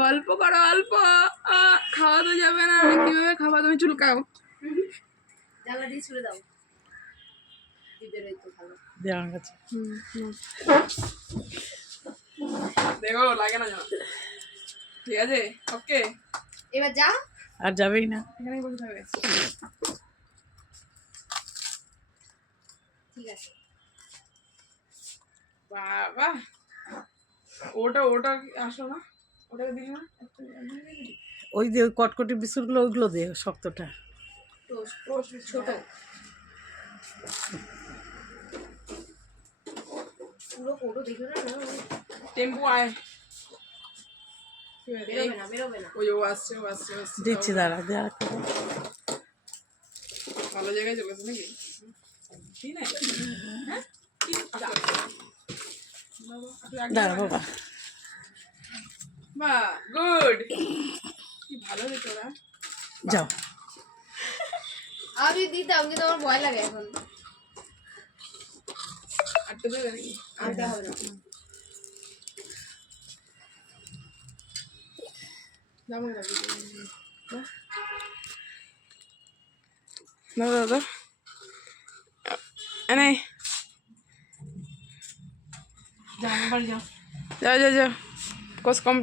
গল্প করো অল্প, খাওয়া তো যাবে না, কিভাবে খাওয়া তুমি চুলকাও। জ্বালা দিয়ে ছুড়ে দাও, দেখো লাগে না জানো, ঠিক আছে ওকে। এবার যা, আর যাবেই না, এখানেই বসে থাকবে। ঠিক আছে। বাবা ওটা ওটা আসো না, ওটাকে দিই না, ওই যে ওই কটকটি বিস্কুটগুলো ওইগুলো দে, শক্তটা ছোট পুরো কোটো দেখো না, টেম্পু আয়। বেরোবে না, বেরোবে না। ওই ও আসছে ও আসছে আসছে। দিচ্ছি, দাঁড়া দে আর একটা। ভালো জায়গায় চলেছে নাকি? ঠিক না? হ্যাঁ দাঁড়া বাবা, বা গুড, কি ভালো রে তোরা। যাও। আমি দিতাম কিন্তু আমার ভয় লাগে এখন। আটকে দেবে নাকি? আনতে হবে না। যাবো না দাদা এনে যাও যাও যাও, কোর্স কমপ্লিট।